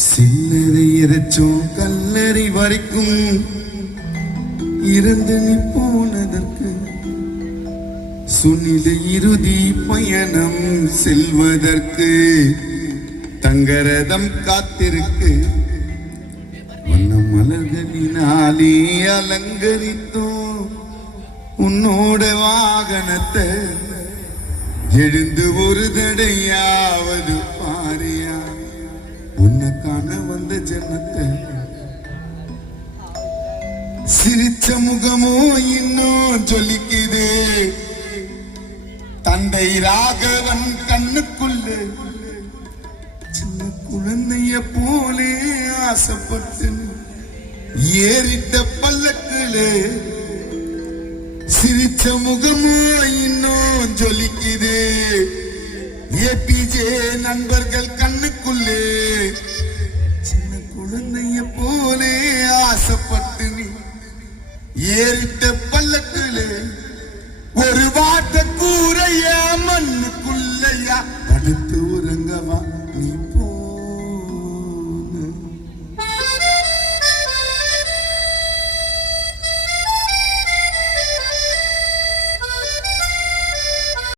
சின்னதை இறைச்சோம் கல்லறை வரைக்கும் இறந்து நீ போனதற்கு சுனித இறுதி பயணம் செல்வதற்கு தங்கரதம் காத்திருக்கு வண்ண மலர்களினாலே அலங்கரித்தோம் உன்னோட வாகனத்தை எழுந்து ஒரு தடையாவது பாரியா உன்னை காண வந்த ஜன்னத்தை சிரிச்ச முகமோ இன்னும் ஜொலிக்குது தந்தை ராகவன் கண்ணுக்குள்ள சின்ன குழந்தைய போலே ஆசைப்பட்டு ஏறிட்ட பல்லக்குல சிரிச்ச முகமோ இன்னும் ஜொலிக்குது ஏபிஜே நண்பர்கள் கண்ணுக்குள்ளே சின்ன குழந்தைய போ